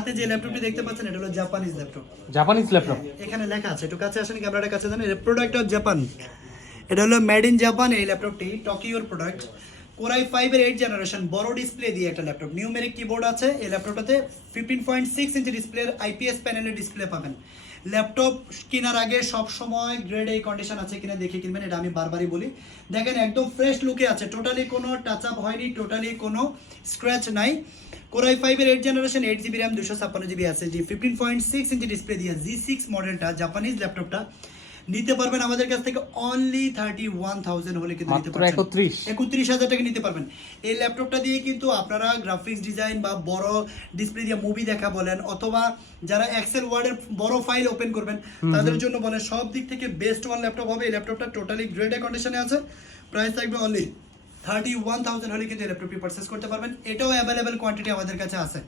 হাতে যে ল্যাপটপটি দেখতে পাচ্ছেন এটা হলো জাপানিজ ল্যাপটপ। Japanese laptop. এখানে লেখা আছে, একটু কাছে আসেন, ক্যামেরাটার কাছে দেন, প্রোডাক্ট অফ জাপান। এটা হলো মেড ইন জাপান। এই ল্যাপটপটি টোকিওর প্রোডাক্ট, কোরাই 5 এর 8 জেনারেশন, বড় ডিসপ্লে দিয়ে একটা ল্যাপটপ, নিউমেরিক কিবোর্ড আছে। এই ল্যাপটপটাতে 15.6 ইঞ্চি ডিসপ্লে, আইপিএস প্যানেলের ডিসপ্লে পাবেন। ল্যাপটপ কেনার আগে সব সময় গ্রেড এই কন্ডিশন আছে কিনা দেখে কিনবেন, এটা আমি বারবারই বলি। দেখেন একদম ফ্রেশ লুকে আছে, টোটালি কোনো টাচ আপ হয়নি, টোটালি কোনো স্ক্র্যাচ নাই। কোরাই 5 এর 8 generation, 8 GB RAM, 256 GB SSD, 15.6 inch display দিয়ে G6 মডেলটা, জাপানিজ ল্যাপটপটা নিতে পারবেন আমাদের কাছ থেকে অনলি 31,000 হলে কিন্তু নিতে পারবেন। 31,000 টাকা নিতে পারবেন। এই ল্যাপটপটা দিয়ে কিন্তু আপনারা গ্রাফিক্স ডিজাইন বা বড় ডিসপ্লে দিয়ে মুভি দেখা বলেন, অথবা যারা এক্সেল ওয়ার্ডের বড় ফাইল ওপেন করবেন তাদের জন্য বলেন, সব দিক থেকে বেস্ট ওয়ান ল্যাপটপ হবে। এই ল্যাপটপটা টোটালি গ্রেড কন্ডিশনে আছে, প্রাইস থাকবে অনলি 31,000 হলে কিন্তু এই ল্যাপটপটি পারচেস করতে পারবেন। এটাও অ্যাভেলেবেল কোয়ান্টিটি আমাদের কাছে আছে।